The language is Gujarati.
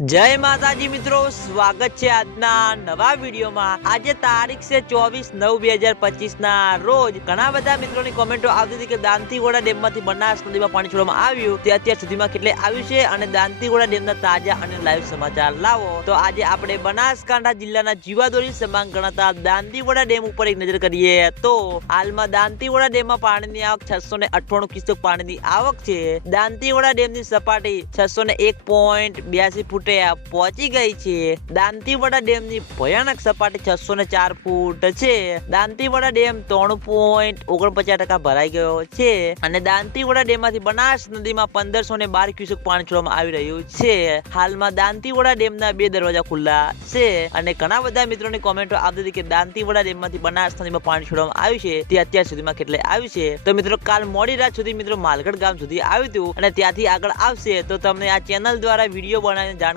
જય માતાજી મિત્રો, સ્વાગત છે આજના નવા વિડીયોમાં. આજે તારીખ છે ચોવીસ નવ બે હજાર પચીસ ના રોજ ઘણા બધા મિત્રોની કોમેન્ટો આવતી હતી કે દાંતીવાડા ડેમમાંથી બનાસ નદીમાં પાણી છોડવામાં આવ્યું. તે અત્યાર સુધીમાં કેટલે આવ્યું છે અને દાંતીગોડા ડેમના તાજા અને લાઈવ સમાચાર લાવો. તો આજે આપણે બનાસકાંઠા જિલ્લાના જીવાદોરી સમાંગ ગણાતા દાંતીગોડા ડેમ ઉપર એક નજર કરીએ તો હાલમાં દાંતીગોડા ડેમમાં પાણીની આવક છસો ને અઠ્ઠાણું ક્યુસેક પાણીની આવક છે. દાંતીગોડા ડેમની સપાટી છસો ને એક પોઈન્ટ બ્યાસી ફૂટે પહોંચી ગઈ છે. દાંતીવાડા ડેમની ભયાનક સપાટી છસો ને ચાર ફૂટ છે. દાંતીવાડા ડેમ ત્રણ પોઈન્ટ ઓગણપચાસ ટકા ભરાઈ ગયો છે અને દાંતીવાડા ડેમમાંથી બનાસ નદીમાં પંદરસો ને બાર ક્યુસેક પાણી છોડવામાં આવી રહ્યું છે. હાલમાં દાંતીવાડા ડેમના બે દરવાજા ખુલ્લા છે અને ઘણા બધા મિત્રોની કોમેન્ટો આવતી હતી કે દાંતીવાડા ડેમમાંથી બનાસ નદીમાં પાણી છોડવામાં આવ્યું છે. તે અત્યાર સુધીમાં કેટલે આવ્યું છે? તો મિત્રો, કાલ મોડી રાત સુધી મિત્રો, માલગઢ ગામ સુધી આવ્યું હતું અને ત્યાંથી આગળ આવશે. તો તમને આ ચેનલ દ્વારા વીડિયો બનાવીને જાણ